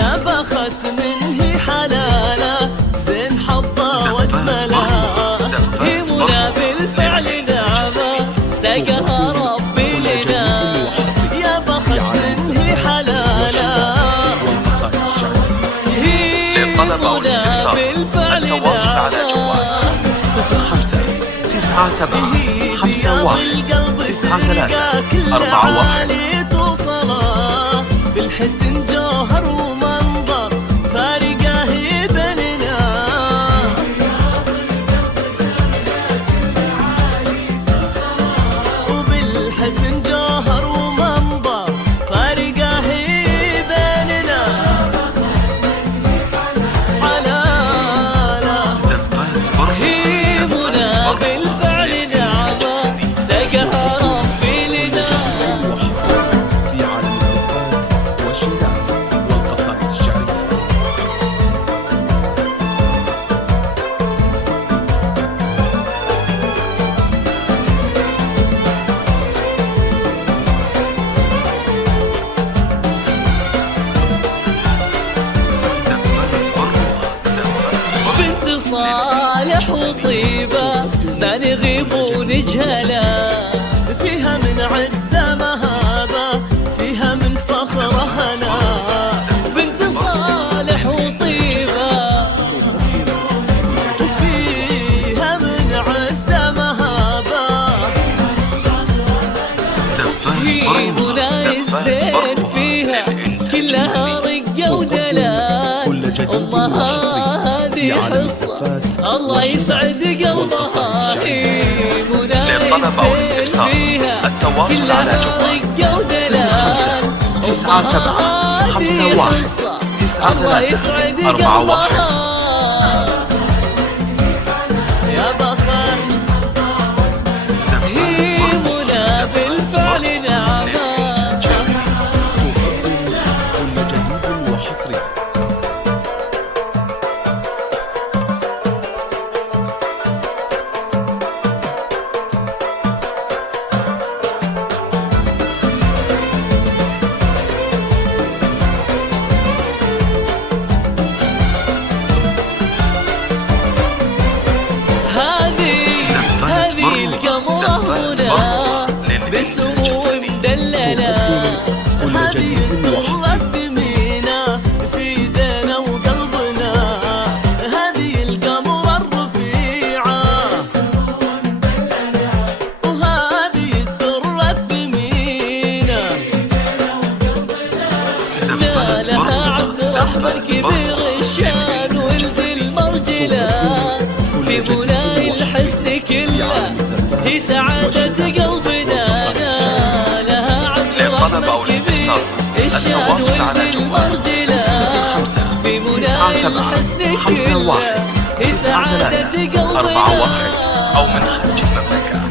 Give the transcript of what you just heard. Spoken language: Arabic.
يا بخت منه حلالة زين حظة واجملة، هي منى بالفعل نعمة سقاها ربي لنا. يا بخت منه حلالة هي منى بالفعل نعمة. 05 توصله بالحسن جوهر ومنظر فارقه بيننا. وبالحسن جوهر ومنظر فارقه بيننا. حلاله هي منى بالفعل نعمه سقاها ربي لنا. في عالم الزفات والشيلات والقصائد الشعرية. بنت صالح وطيبة ما نغيب ونجهلها، فيها من عزة مهابة فيها من فخر هنا. بنت صالح وطيبة وفيها من عزة مهابة، هي منى الزين فيها كلها رقة ودلال. أمها هذه حصة الله يسعد قلبها، هي منى الزين فيها كلها رقة ودلال. 97 51 الله يسعد 93 قلبها. يا بخت هي منى بالفعل نعمة. كل جديد وحصري. هذه القمرة هنا بسمو مدللة، هذه الدرة الثمينة في ايدينا وقلبنا. هذه القمرة الرفيعة وهذه الدرة الثمينة. نالها عبد الرحمن كبير الشان ولد المرجلة، في بناء الحسن كله هي سعادة قلبنا. نالها عبد الرحمن كبير الشان ولد المرجلة، في بناء الحسن كله هي سعادة قلبنا. أو من خارج المملكة.